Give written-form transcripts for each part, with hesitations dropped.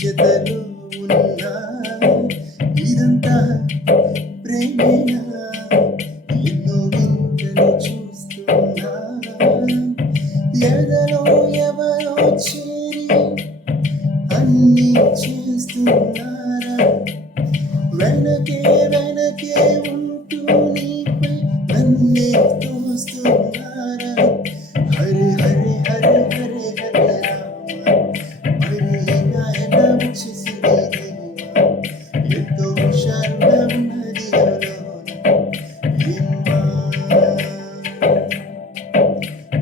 జతలో ఉన్నా ఇదంతా ప్రేమేనా ఎన్నో వింతలు చూస్తున్నా ఎదలో ఎవరో చేరి అన్నీ చేస్తున్నారా వెనకే వెనకే ఉంటూ నీపై నన్నే తోస్తున్నారా హరి హరి హరి హరి హరి రామ మరి ఇలా ఎలా వచ్చేసింది ఎంతో హుషారుగా ఉన్నది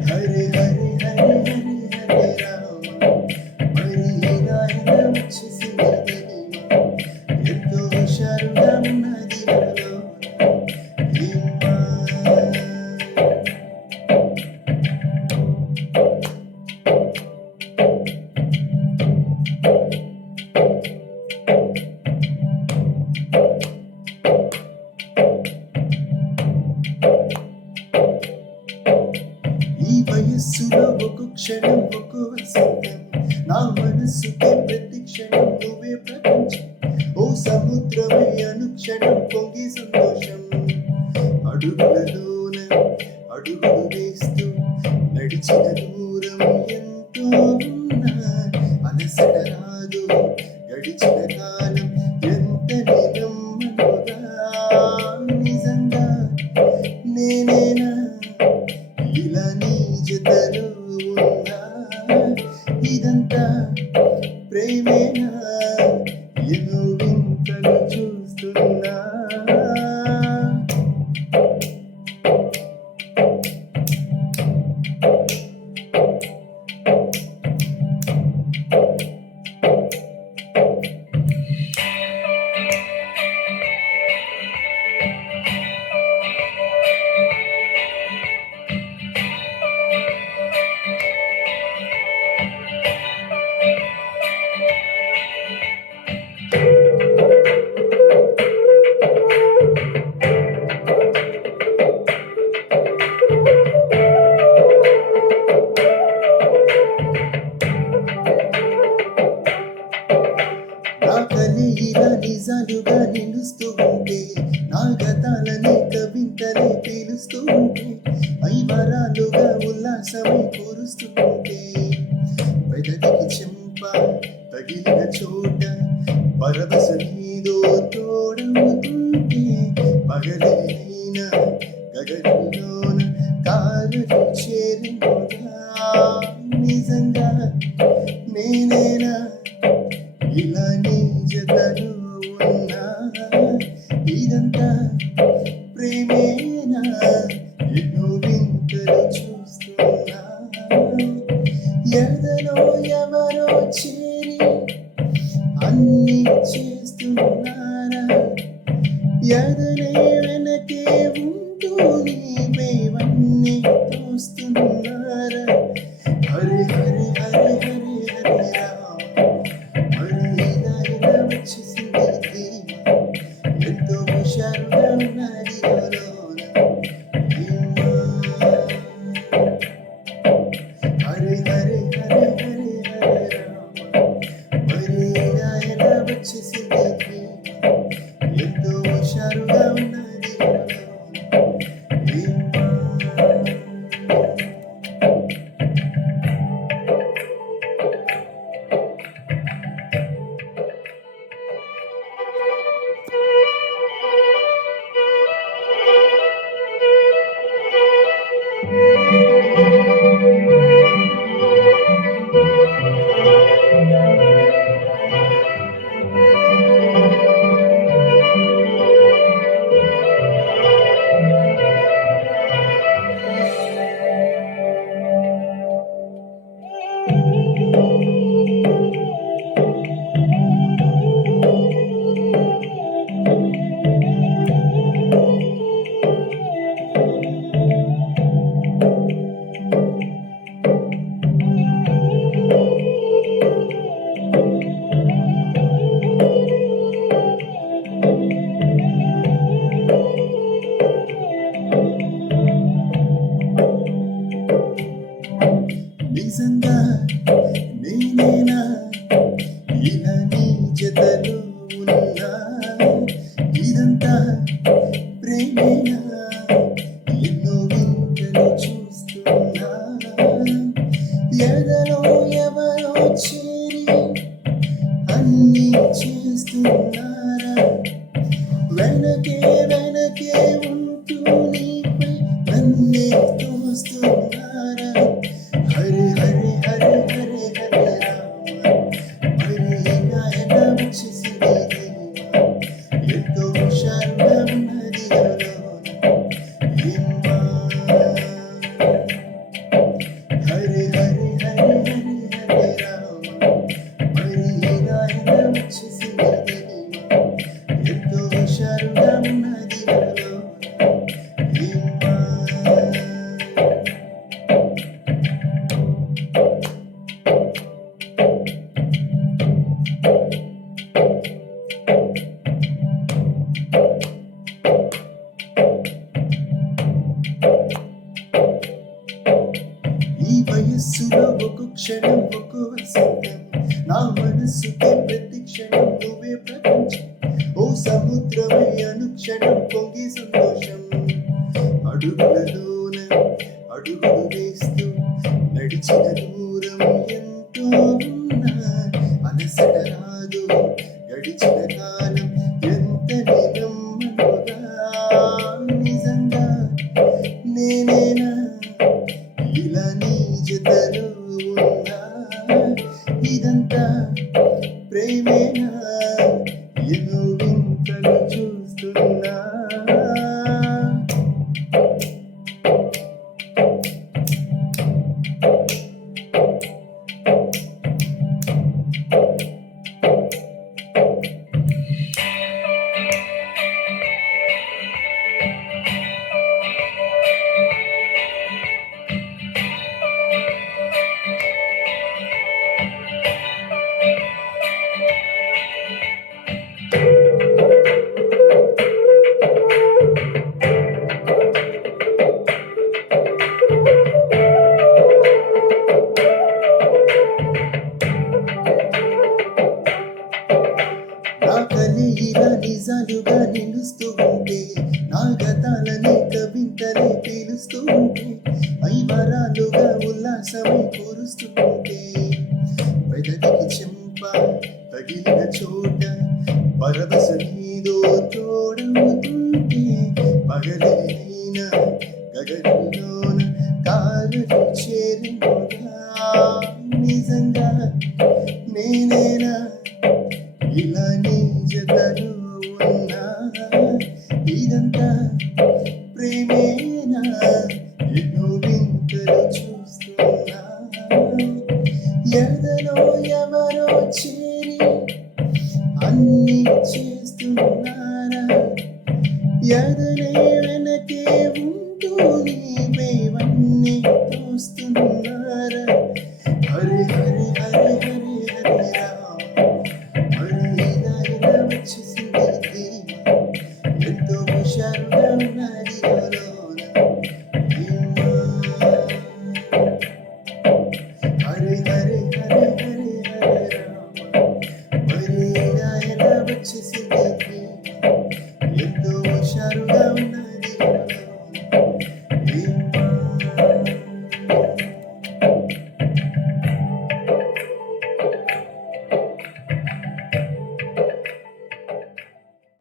హరి హరి హరి హరి హరి రామ మరి ఇలా ఎలా వచ్చేసింది ఎంతో హుషారుగా ఉన్నది ఈ వయస్సులో ఒక క్షణం ఒక వసంతం నా మనస్సుకే ప్రతి క్షణం నువ్వే ప్రపంచం ఓ సముద్రమై అనుక్షణం పొంగి సంతోషం అడుగులలోన అడుగులు వేస్తూ నడిచిన దూరం ఎంతో ఉన్నా అలసట రాదు గడిచిన కాలం ఎంత నిరమ్మనుగా నిజంగా నేనేనా ఇలా నీ జతలో ఉన్నా ఇదంతా ప్రేమేనా ఎన్నో వింతలు చూస్తున్నా నా కలి ఇలా నిజాలుగా నిలుస్తూ ఉంటే నా గతాలని కవింతలే పీలుస్తూ ఉంటే ఐవరాలుగా ఉల్లాసమై కూరుస్తూ ఉంటే పెదవికి చెంప తగిలిన చోట పరవశమేదో తోడవుతుంటే పగలైన గగనంలోన కారులు చేరినోగా నిజంగా నేనేనా ఇలా నీ జతలో ఉన్నా ఇదంతా ప్రేమేనా ఎన్నో వింతలు చూస్తున్నా ఎదలో ఎవరో చేరి అన్నీ చేస్తున్నారా ఎదలే వెనకే ఉంటూ నీవేవన్నీ తోస్తున్నారా హరి హరి హరి హరి హరి రామ ఎంతో హుషారుగా ఉన్నది హరి హరి హరి హరి హరి రామ మరి ఎలా వచ్చేసింది ఎంతో హుషారుగా ఉన్నది జతలో ఉన్నా ఇదంతా ప్రేమేనా ఎన్నో వింతలు చూస్తున్నా ఎదలో ఎవరో చేరి అన్నీ చేస్తున్నారా వెనకే వెనకే ఉంటూ నీపై నన్నే తోస్తున్నారా హరి హరి హరి హరి హరి రామ మరి ఇలా ఎలా వచ్చేసింది ఎంతో హుషారుగా ఉన్నది ఏమ్మా హరి హరి హరి హరి హరి రామ మరి ఇలా ఎలా వచ్చేసింది ఎంతో హుషారుగా ఉన్నది ఏమ్మా ఈ వయస్సులో ఒక క్షణం ఒక వసంతం నా మనస్సుకి ప్రతి క్షణం నువ్వే ప్రపంచం ఓ సముద్రమై అనుక్షణం పొంగి సంతోషం అడుగులలోన అడుగులు వేస్తూ నడిచిన దూరం ఎంతో ఉన్నా అలసట రాదు గడిచిన కాలం ఎంత నిరమ్మనుగా నిజంగా నేనేనా ఇలా నీ జతలో ఉన్నా ఇదంతా ప్రేమేనా ఎన్నో వింతలు చూస్తున్నా నా కలి ఇలా నిజాలుగా నిలుస్తూ ఉంటే నా గతాలని కవింతలే పీలుస్తూ ఉంటే ఐవరాలుగా ఉల్లాసమై కూరుస్తూ ఉంటే పెదవికి చెంప తగిలిన చోట పరవశమేదో తోడవుతుంటే పగలైన గగనంలోన కారులు చేరినగా నిజంగా నేనేనా ఇలా నీ జతలో ఉన్నా ఇదంతా ప్రేమేనా ఎన్నో వింతలు చూస్తున్నా ఎదలో ఎవరో చేరి అన్నీ చేస్తున్నారా ఎదలే వెనకే ఉంటూ నీవేవన్నీ తోస్తున్నారా హరి హరి హరి హరి హరి రామ మరి ఇలా ఎలా వచ్చేసింది ఎంతో హుషారుగా ఉన్నది ఏమ్మా హరి హరి హరి హరి హరి రామ మరి ఇలా ఎలా వచ్చేసింది